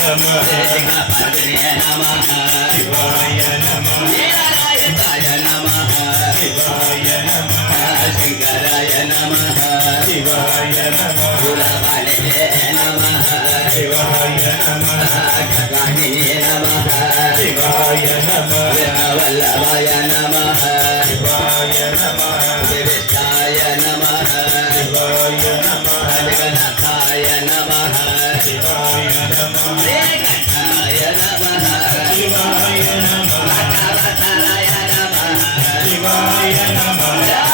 नमः पद्मने नमः शिवाय नमः नीलकाय नमः शिवाय नमः शंकराय नमः शिवाय नमः गुलाबाले नमः शिवाय नमः खगाने नमः शिवाय नमः वल्लभाय नमः शिवाय नमः विविष्टाय नमः शिवाय नमः जगन्नाथाय नमः शिवाय नमः श्रीकंठाय नमः शिवाय नमः अवताराय नमः शिवाय नमः